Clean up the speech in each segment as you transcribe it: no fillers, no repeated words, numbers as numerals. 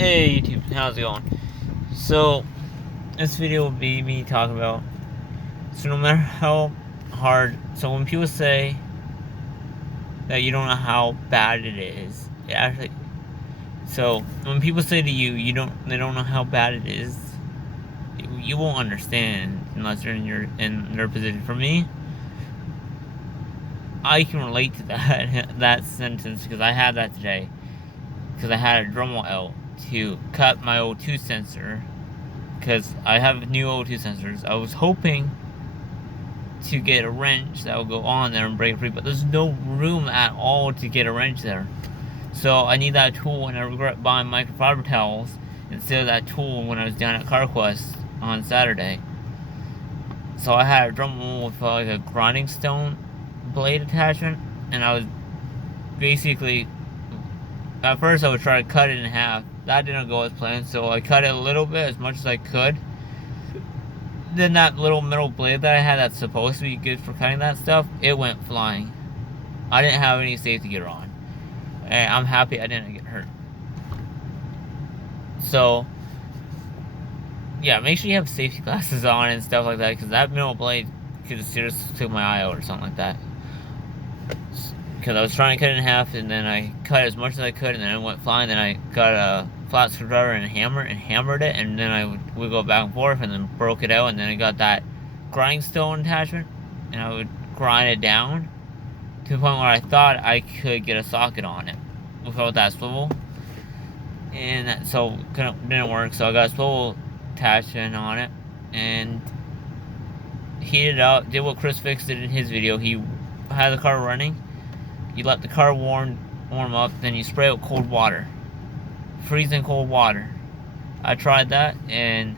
Hey YouTube, how's it going? So, this video will be me talking about, so no matter how hard, so when people say that you don't know how bad it is, it actually, so when people say to you, they don't know how bad it is, you won't understand unless you're in their position. For me, I can relate to that sentence because I had that today. Because I had a Dremel out to cut my O2 sensor, because I have new O2 sensors. I was hoping to get a wrench that will go on there and break free, but there's no room at all to get a wrench there. So I need that tool, and I regret buying microfiber towels instead of that tool when I was down at CarQuest on Saturday. So I had a Dremel with like a grinding stone blade attachment, and I was basically, at first I would try to cut it in half. That didn't go as planned, so I cut it a little bit, as much as I could. Then that little metal blade that I had that's supposed to be good for cutting that stuff, it went flying. I didn't have any safety gear on, and I'm happy I didn't get hurt. So, yeah, make sure you have safety glasses on and stuff like that, because that metal blade could have seriously took my eye out or something like that. Because I was trying to cut it in half, and then I cut as much as I could, and then it went flying. Then I got a flat screwdriver and a hammer and hammered it, and then I would go back and forth, and then broke it out, and then I got that grindstone attachment, and I would grind it down to the point where I thought I could get a socket on it without that swivel, and so didn't work. So I got a swivel attachment on it, and heated it up. Did what Chris fixed did in his video. He had the car running. You let the car warm up, then you spray it with cold water. Freezing cold water. I tried that and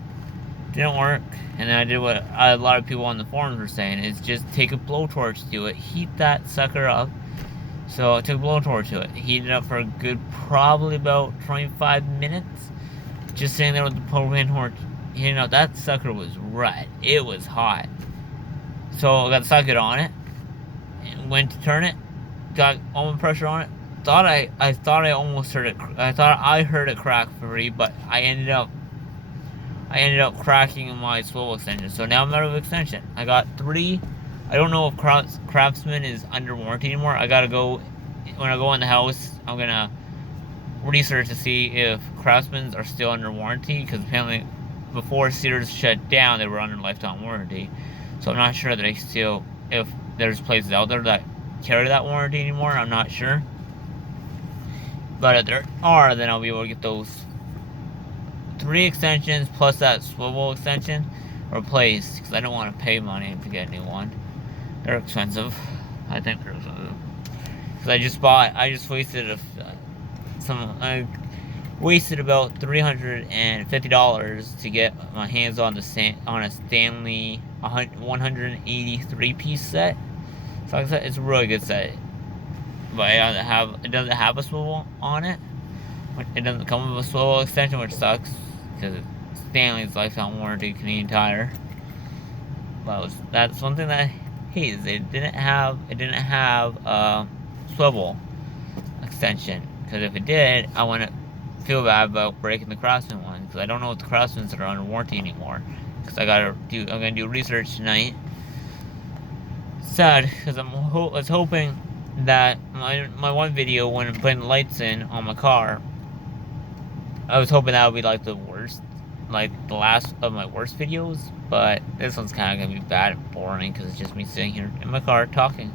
didn't work. And then I did what a lot of people on the forums were saying, is just take a blowtorch to it, heat that sucker up. So I took a blowtorch to it, heated it up for a good probably about 25 minutes. Just sitting there with the propane torch, heating up. That sucker was red. It was hot. So I got the socket on it, and went to turn it. Got all my pressure on it. I thought I almost heard it. I thought I heard it crack free, but I ended up cracking my swivel extension. So now I'm out of extension. I got 3. I don't know if Craftsman is under warranty anymore. I gotta go, when I go in the house, I'm gonna research to see if Craftsmans are still under warranty, because apparently before Sears shut down, they were under lifetime warranty. So I'm not sure that if there's places out there that carry that warranty anymore. I'm not sure, but if there are, then I'll be able to get those 3 extensions plus that swivel extension replaced, because I don't want to pay money to get a new one. They're expensive. I think they're expensive, because I just wasted I wasted about $350 to get my hands on a Stanley 183 piece set. So like I said, it's a really good set, but it doesn't have a swivel on it. It doesn't come with a swivel extension, which sucks, because Stanley's lifetime warranty, Canadian Tire. But that's one thing that I hate, is it didn't have a swivel extension. Because if it did, I wouldn't feel bad about breaking the Craftsman one, because I don't know if the Craftsmans are under warranty anymore. Because I'm gonna do research tonight. Sad, because I was hoping that my one video when I'm putting the lights in on my car, I was hoping that would be like the worst, like the last of my worst videos. But this one's kind of gonna be bad and boring, because it's just me sitting here in my car talking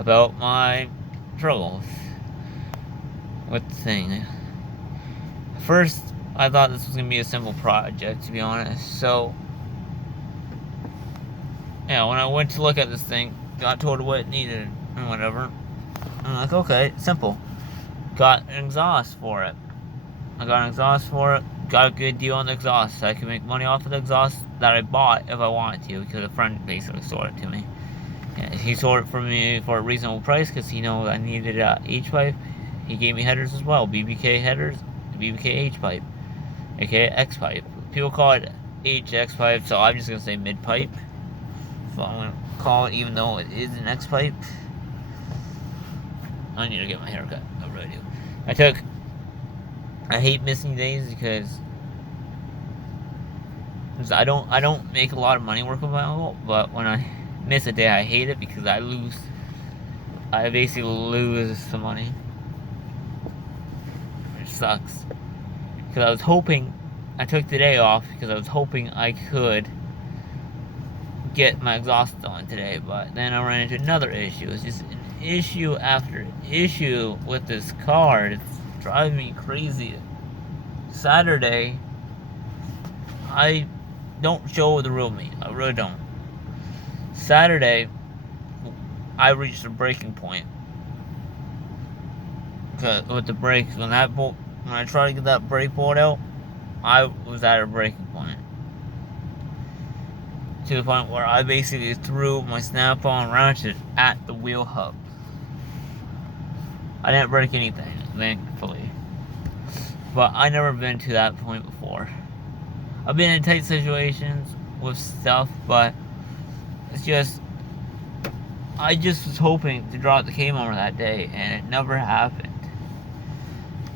about my struggles with the thing. First, I thought this was gonna be a simple project, to be honest. So yeah, when I went to look at this thing, got told what it needed and whatever, I'm like, okay, simple. Got an exhaust for it. Got a good deal on the exhaust, so I could make money off of the exhaust that I bought if I wanted to, because a friend basically sold it to me. Yeah, he sold it for me for a reasonable price, because he knew I needed a H-pipe. He gave me headers as well, BBK headers, BBK H-pipe, aka X-pipe. People call it HX pipe, so I'm just gonna say mid-pipe. So I'm gonna call it, even though it is an X-pipe. I need to get my hair cut. I really do. I took I hate missing days because I don't make a lot of money working with my uncle, but when I miss a day, I hate it because I basically lose some money, which sucks. Because I was hoping, I took the day off because I was hoping I could get my exhaust done today, but then I ran into another issue. It's just an issue after issue with this car. It's driving me crazy. Saturday, I don't show the real me. I really don't. Saturday, I reached a breaking point. Cause with the brakes, when I tried to get that brake board out, I was at a breaking point. To the point where I basically threw my snap-on ratchet at the wheel hub. I didn't break anything, thankfully. But I never been to that point before. I've been in tight situations with stuff, but it's just, I just was hoping to drop the K-Momer that day, and it never happened.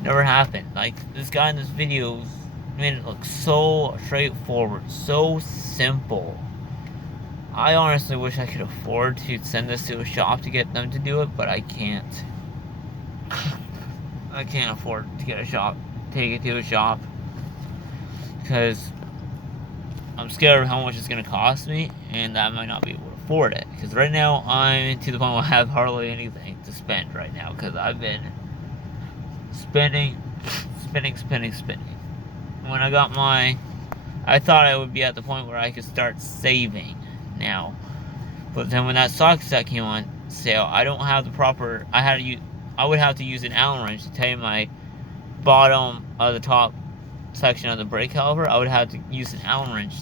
Never happened. Like, this guy in this video made it look so straightforward, so simple. I honestly wish I could afford to send this to a shop to get them to do it, but I can't. I can't afford to get a shop, take it to a shop, because I'm scared of how much it's going to cost me, and that I might not be able to afford it. Because right now, I'm to the point where I have hardly anything to spend right now, because I've been spending. When I got I thought I would be at the point where I could start saving now. But then when that socket set came on sale, I don't have the proper, I would have to use an Allen wrench to tighten my bottom of the top section of the brake caliper. I would have to use an Allen wrench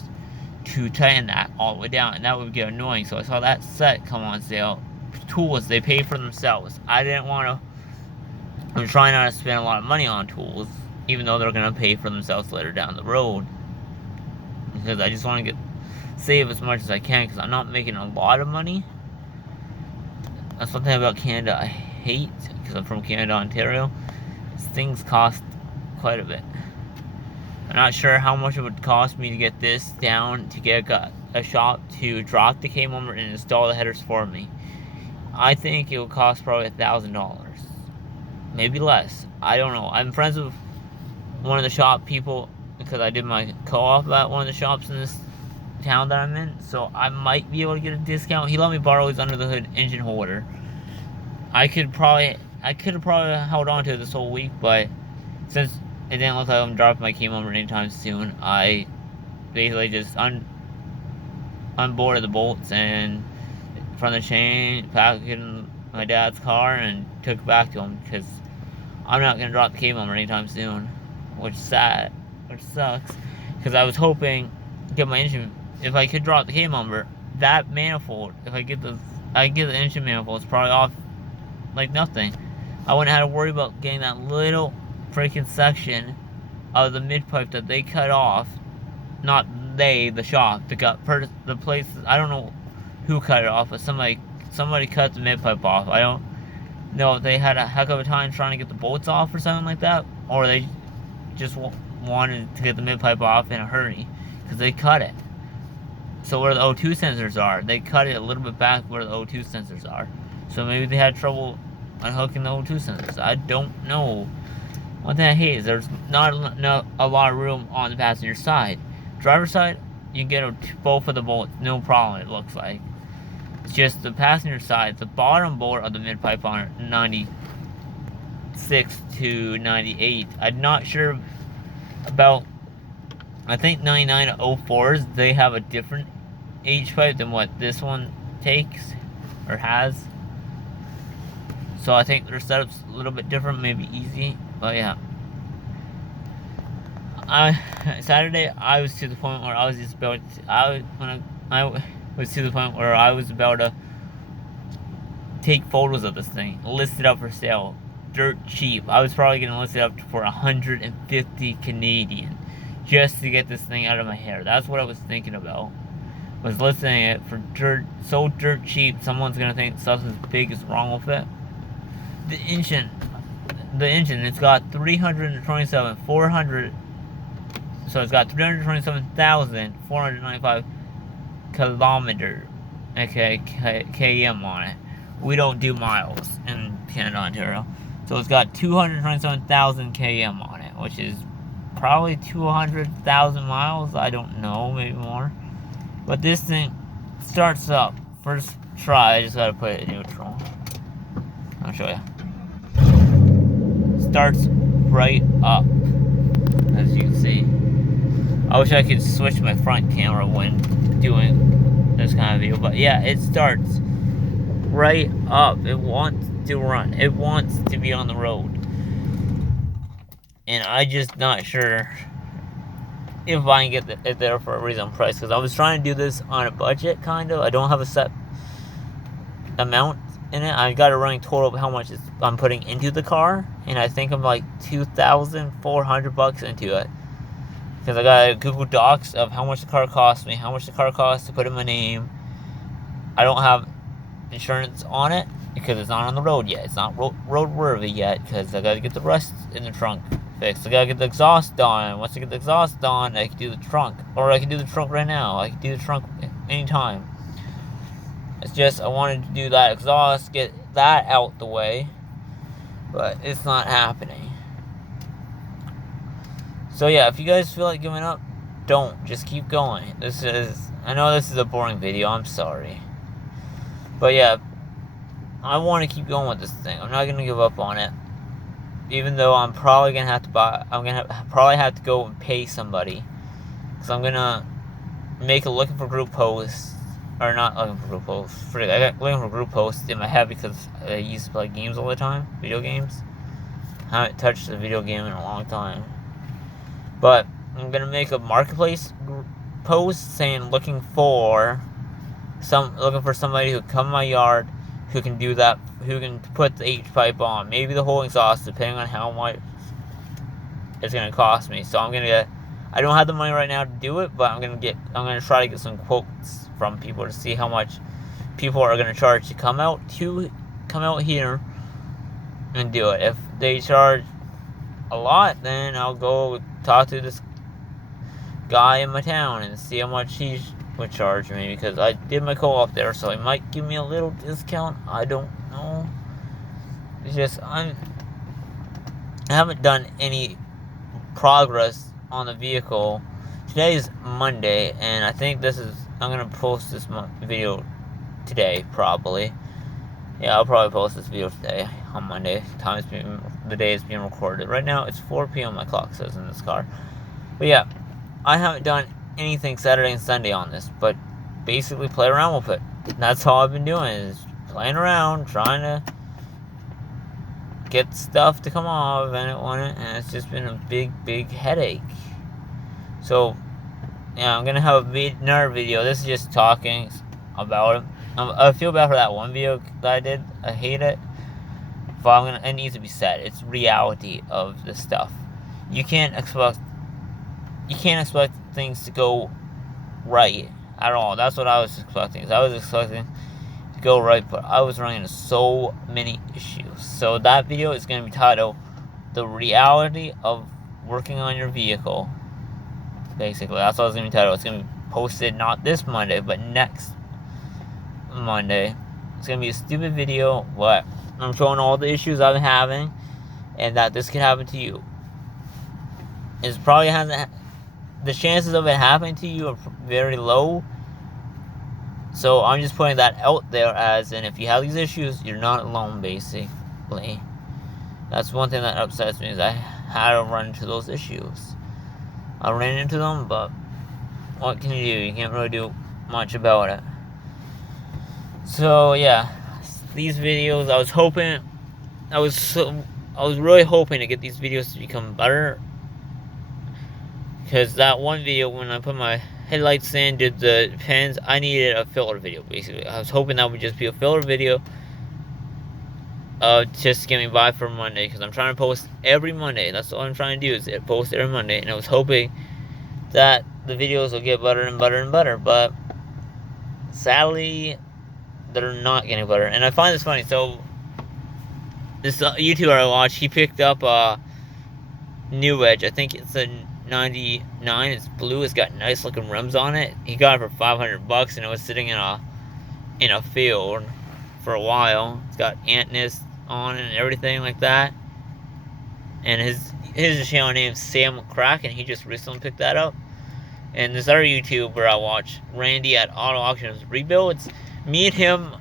to tighten that all the way down, and that would get annoying. So I saw that set come on sale. Tools, they pay for themselves. I'm trying not to spend a lot of money on tools, even though they're going to pay for themselves later down the road. Because I just want to save as much as I can, because I'm not making a lot of money. That's one thing about Canada I hate, because I'm from Canada, Ontario. Things cost quite a bit. I'm not sure how much it would cost me to get this down, to get a shop to drop the K-Momer and install the headers for me. I think it would cost probably $1,000. Maybe less. I don't know. I'm friends with one of the shop people, because I did my co-op at one of the shops in this town that I'm in, so I might be able to get a discount. He let me borrow his under the hood engine holder. I could have probably held on to it this whole week, but since it didn't look like I'm dropping my K-Momer anytime soon, I basically just unboarded the bolts and from the chain, packed it in my dad's car, and took it back to him, because I'm not going to drop the K-Momer anytime soon, which sucks, because I was hoping to get my engine, if I could drop the K-Momer, that manifold, if I get the engine manifold, it's probably off like nothing. I wouldn't have to worry about getting that little freaking section of the mid-pipe that they cut off. Not they, the shop, the place, I don't know who cut it off, but somebody cut the mid-pipe off. I don't know if they had a heck of a time trying to get the bolts off or something like that, or they just wanted to get the mid-pipe off in a hurry, because they cut it. So where the O2 sensors are, they cut it a little bit back where the O2 sensors are. So maybe they had trouble unhooking the O2 sensors. I don't know. One thing I hate is there's not a lot of room on the passenger side. Driver's side, you can get both of the bolts, no problem, it looks like. It's just the passenger side, the bottom bolt of the mid-pipe on 96 to 98. I'm not sure about, I think 99 to 04s, they have a different H-pipe than what this one takes, or has. So I think their setup's a little bit different, maybe easy, but yeah. Saturday, I was to the point where I was just about to take photos of this thing, list it up for sale, dirt cheap. I was probably gonna list it up for 150 Canadian, just to get this thing out of my hair. That's what I was thinking about. Was listing it for dirt cheap. Someone's gonna think something big is wrong with it. The engine the engine, it's got 327,400. So it's got 327,495 kilometer, okay, km on it. We don't do miles in Canada, Ontario. So it's got 227,000 km on it, which is probably 200,000 miles. I don't know, maybe more. But this thing starts up. First try, I just gotta put it in neutral. I'll show you. Starts right up, as you can see. I wish I could switch my front camera when doing this kind of video, but yeah, it starts right up. It wants to run. It wants to be on the road. And I'm just not sure if I can get it there for a reasonable price, because I was trying to do this on a budget, kind of. I don't have a set amount in it. I got a running total of how much I'm putting into the car, and I think I'm like $2,400 into it. Because I got a Google Docs of how much the car cost me, how much the car costs to put in my name. I don't have insurance on it because it's not on the road yet. It's not roadworthy yet because I gotta get the rest in the trunk fixed. I gotta get the exhaust done. Once I get the exhaust done, I can do the trunk. Or I can do the trunk right now. I can do the trunk anytime. It's just I wanted to do that exhaust, get that out the way. But it's not happening. So yeah, if you guys feel like giving up, don't. Just keep going. I know this is a boring video, I'm sorry. But yeah, I want to keep going with this thing. I'm not going to give up on it. Even though I'm probably going to have to probably have to go and pay somebody. Because I'm going to make a looking for group post. Or not looking for group posts. I got looking for group posts in my head because I used to play games all the time. Video games. I haven't touched a video game in a long time. But I'm gonna make a marketplace post saying looking for somebody who come in my yard who can do that, who can put the H pipe on, maybe the whole exhaust, depending on how much it's gonna cost me. So I don't have the money right now to do it, but I'm gonna try to get some quotes from people to see how much people are gonna charge to come out here and do it. If they charge a lot, then I'll go talk to this guy in my town and see how much he would charge me, because I did my co-op there, so he might give me a little discount. I don't know. It's just I haven't done any progress on the vehicle. Today is Monday, and I think I'm gonna post this video today, probably. Yeah, I'll probably post this video today on Monday. The day is being recorded. Right now, it's 4 p.m. my clock says in this car. But yeah, I haven't done anything Saturday and Sunday on this, but basically play around with it. That's all I've been doing, is playing around, trying to get stuff to come off, and it wouldn't, and it's just been a big headache. So, yeah, I'm gonna have another video. This is just talking about it. I feel bad for that one video that I did. I hate it. But it needs to be said. It's reality of the stuff. You can't expect things to go right at all. That's what I was expecting. I was expecting to go right, but I was running into so many issues. So that video is going to be titled "The Reality of Working on Your Vehicle." Basically, that's what it's going to be titled. It's going to be posted not this Monday, but next Monday. It's gonna be a stupid video, but I'm showing all the issues I'm having, and that this could happen to you. It's probably hasn't. The chances of it happening to you are very low. So I'm just putting that out there, as in, if you have these issues, you're not alone. Basically, that's one thing that upsets me, is I had to run into those issues. I ran into them, but what can you do? You can't really do much about it. So yeah, these videos, I was really hoping to get these videos to become better, because that one video when I put my headlights in, did the pins, I needed a filler video. Basically, I was hoping that would just be a filler video, just to get me by for Monday, because I'm trying to post every Monday. That's what I'm trying to do, is post every Monday, and I was hoping that the videos will get better and better and better, but sadly they're not getting better. And I find this funny. So this YouTuber I watch, he picked up a New Edge. I think it's a 99. It's blue. It's got nice looking rims on it. He got it for $500, and it was sitting in a field for a while. It's got ant nest on it and everything like that. And his channel name's Sam Crack, and he just recently picked that up. And this other YouTuber I watch, Randy at Auto Auctions Rebuilds, me and him,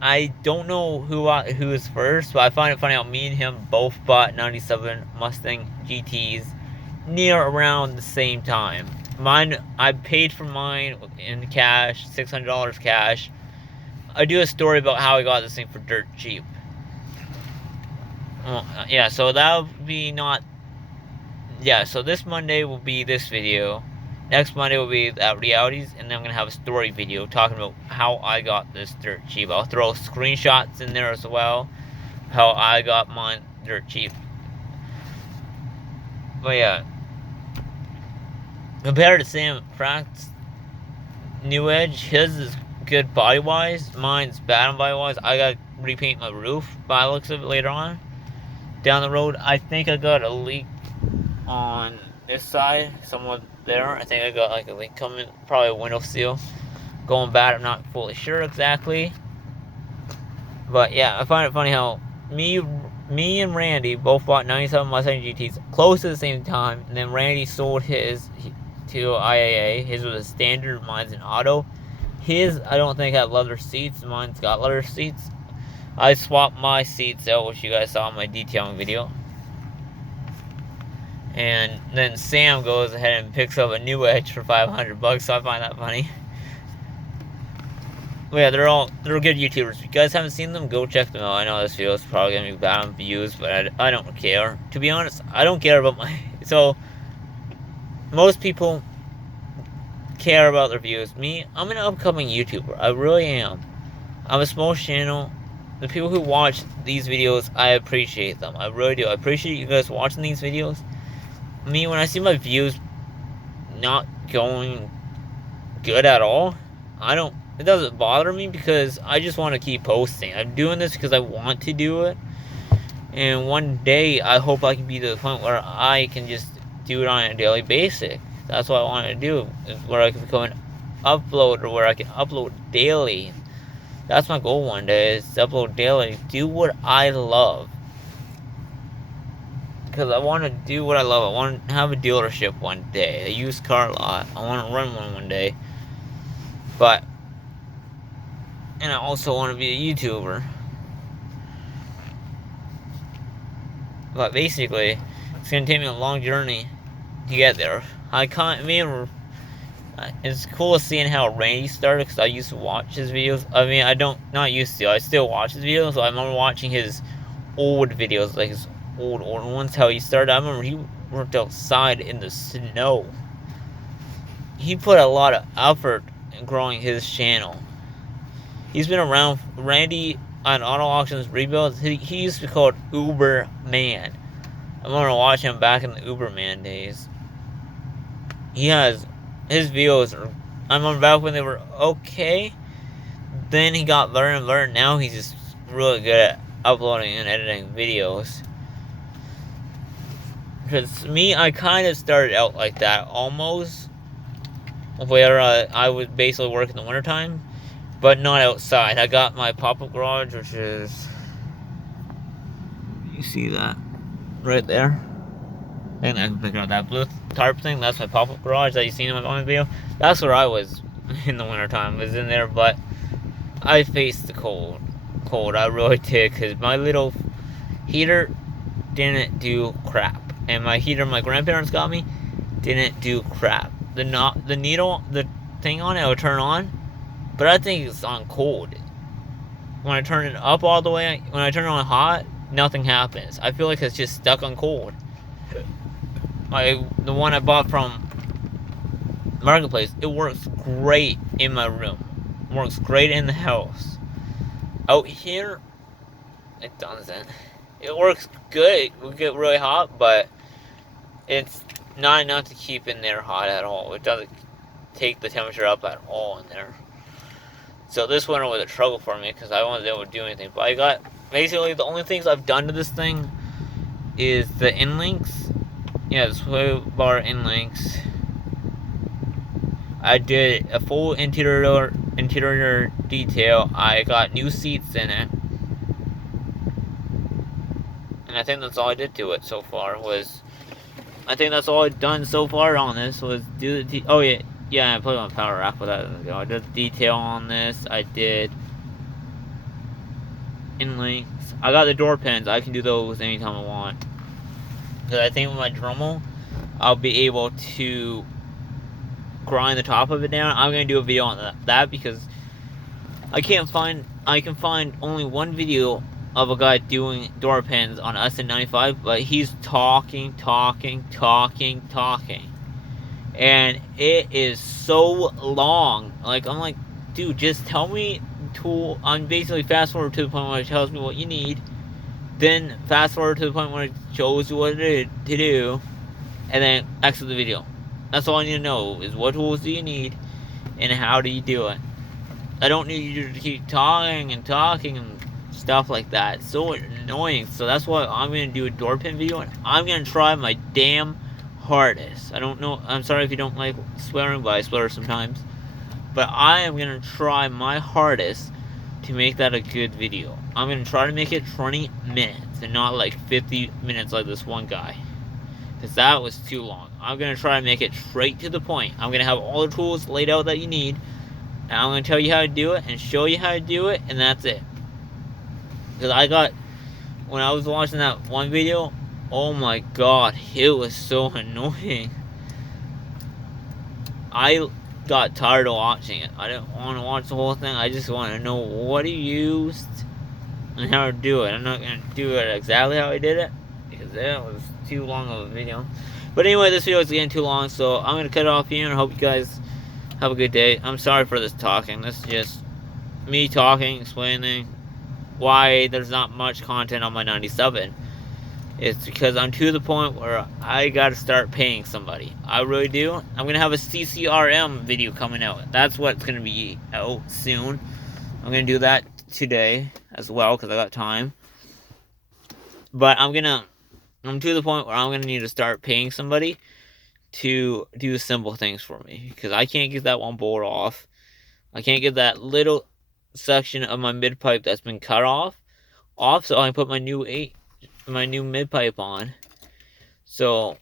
I don't know who is first, but I find it funny how me and him both bought 97 Mustang GTs near around the same time. Mine, I paid for mine in cash, $600 cash. I do a story about how I got this thing for dirt cheap. Yeah, so that'll be not... Yeah, so this Monday will be this video. Next Monday will be at Realities, and then I'm going to have a story video talking about how I got this dirt cheap. I'll throw screenshots in there as well, how I got mine dirt cheap. But yeah, compared to Sam Frank's New Edge, his is good body-wise, mine's bad on body-wise. I got to repaint my roof by the looks of it later on. Down the road, I think I got a leak on this side, somewhere there. I think I got like a leak coming, probably a window seal going bad. I'm not fully sure exactly, but yeah, I find it funny how me and Randy both bought 97 Mustang GTs close to the same time, and then Randy sold his to IAA. His was a standard, mine's an auto. His, I don't think, had leather seats. Mine's got leather seats. I swapped my seats out, which you guys saw in my detailing video. And then Sam goes ahead and picks up a New Edge for $500, so I find that funny. But yeah, they're good YouTubers. If you guys haven't seen them, go check them out. I know this video is probably gonna be bad on views, but I don't care. To be honest, I don't care about my... So, most people care about their views. Me, I'm an upcoming YouTuber. I really am. I'm a small channel. The people who watch these videos, I appreciate them. I really do. I appreciate you guys watching these videos. Me, when I see my views not going good at all, it doesn't bother me, because I just want to keep posting. I'm doing this because I want to do it, and one day I hope I can be to the point where I can just do it on a daily basis. That's what I want to do, where I can become an uploader, where I can upload daily. That's my goal one day, is to upload daily, do what I love. Because I want to do what I love. I want to have a dealership one day, a used car lot. I want to run one day. And I also want to be a YouTuber. But basically, it's going to take me a long journey to get there. It's cool seeing how Randy started, because I used to watch his videos. I mean, I still watch his videos. So I remember watching his old videos, like his old ones, how he started. I remember he worked outside in the snow. He put a lot of effort in growing his channel. He's been around. Randy on Auto Auctions Rebuilds, he used to be called Uber Man. I remember watching him back in the Uber Man days. His videos are, I remember back when they were okay. Then he got better and better. Now he's just really good at uploading and editing videos. Because me, I kind of started out like that, almost, where I would basically work in the wintertime, but not outside. I got my pop-up garage, which is, you see that right there? I think I can pick up that blue tarp thing. That's my pop-up garage that you seen in my video. That's where I was in the wintertime, was in there, but I faced the cold. I really did, because my little heater didn't do crap. And my heater my grandparents got me didn't do crap. The thing on it will turn on, but I think it's on cold. When I turn it up all the way, when I turn it on hot, nothing happens. I feel like it's just stuck on cold. The one I bought from Marketplace, it works great in my room. It works great in the house. Out here, it doesn't. It works good. It will get really hot, but it's not enough to keep in there hot at all. It doesn't take the temperature up at all in there. So this winter was a struggle for me, because I wasn't able to do anything. But I got basically the only things I've done to this thing is the in links. Yeah, the sway bar in links. I did a full interior detail. I got new seats in it, and I think that's all I did to it so far. I think that's all I've done so far on this was do the oh yeah, I put it on power rack with that. I did the detail on this. I did in links. I got the door pins. I can do those anytime I want. Because I think with my Dremel, I'll be able to grind the top of it down. I'm gonna do a video on that because I can find only one video of a guy doing door pins on SN95, but he's talking, and it is so long. Like, I'm like, dude, just tell me tool. I'm basically fast forward to the point where it tells me what you need, then fast forward to the point where it shows you what to do, and then exit the video. That's all I need to know is what tools do you need and how do you do it. I don't need you to keep talking and stuff like that. It's so annoying. So that's why I'm going to do a door pin video, and I'm going to try my damn hardest. I don't know. I'm sorry if you don't like swearing, but I swear sometimes. But I am going to try my hardest to make that a good video. I'm going to try to make it 20 minutes and not like 50 minutes like this one guy. Because that was too long. I'm going to try to make it straight to the point. I'm going to have all the tools laid out that you need. And I'm going to tell you how to do it and show you how to do it. And that's it. Because when I was watching that one video, oh my god, it was so annoying. I got tired of watching it. I didn't want to watch the whole thing. I just want to know what he used and how to do it. I'm not going to do it exactly how I did it because that was too long of a video. But anyway, this video is getting too long, so I'm going to cut it off here and I hope you guys have a good day. I'm sorry for this talking. This is just me talking, explaining why there's not much content on my 97. It's because I'm to the point where I gotta start paying somebody. I really do. I'm gonna have a ccrm video coming out. That's what's gonna be out soon. I'm gonna do that today as well because I got time. But I'm to the point where I'm gonna need to start paying somebody to do simple things for me because I can't get that one bolt off. I can't get that little section of my mid pipe that's been cut off, so I can put my new mid pipe on. So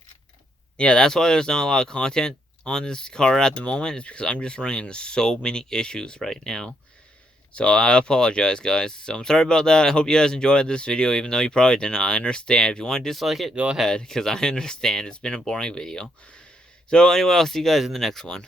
yeah, that's why there's not a lot of content on this car at the moment. It's because I'm just running into so many issues right now. So I apologize, guys. So I'm sorry about that. I hope you guys enjoyed this video, even though you probably didn't. I understand. If you want to dislike it, go ahead, because I understand. It's been a boring video. So anyway, I'll see you guys in the next one.